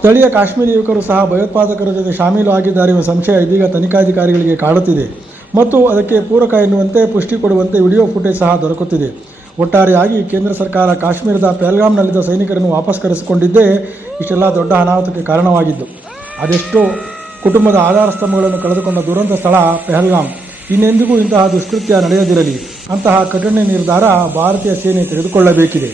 ಸ್ಥಳೀಯ ಕಾಶ್ಮೀರಿ ಯುವಕರು ಸಹ ಭಯೋತ್ಪಾದಕರ ಜೊತೆ ಶಾಮೀಲು ಆಗಿದ್ದಾರೆಂಬ ಸಂಶಯ ಇದೀಗ ತನಿಖಾಧಿಕಾರಿಗಳಿಗೆ ಕಾಡುತ್ತಿದೆ ಮತ್ತು ಅದಕ್ಕೆ ಪೂರಕ ಎನ್ನುವಂತೆ ಪುಷ್ಟಿ ಕೊಡುವಂತೆ ವಿಡಿಯೋ ಫುಟೇಜ್ ಸಹ ದೊರಕುತ್ತಿದೆ. ಒಟ್ಟಾರೆಯಾಗಿ ಕೇಂದ್ರ ಸರ್ಕಾರ ಕಾಶ್ಮೀರದ ಪಹಲ್ಗಾಮ್ನಲ್ಲಿದ್ದ ಸೈನಿಕರನ್ನು ವಾಪಸ್ ಕರೆಸಿಕೊಂಡಿದ್ದೇ ಇಷ್ಟೆಲ್ಲ ದೊಡ್ಡ ಅನಾಹುತಕ್ಕೆ ಕಾರಣವಾಗಿದ್ದು. ಅದೆಷ್ಟೋ ಕುಟುಂಬದ ಆಧಾರ ಸ್ತಂಭಗಳನ್ನು ಕಳೆದುಕೊಂಡ ದುರಂತ ಸ್ಥಳ ಪಹಲ್ಗಾಮ್. ಇನ್ನೆಂದಿಗೂ ಇಂತಹ ದುಷ್ಕೃತ್ಯ ನಡೆಯದಿರಲಿ ಅಂತಹ ಕಠಿಣ ನಿರ್ಧಾರ ಭಾರತೀಯ ಸೇನೆ ತೆಗೆದುಕೊಳ್ಳಬೇಕಿದೆ.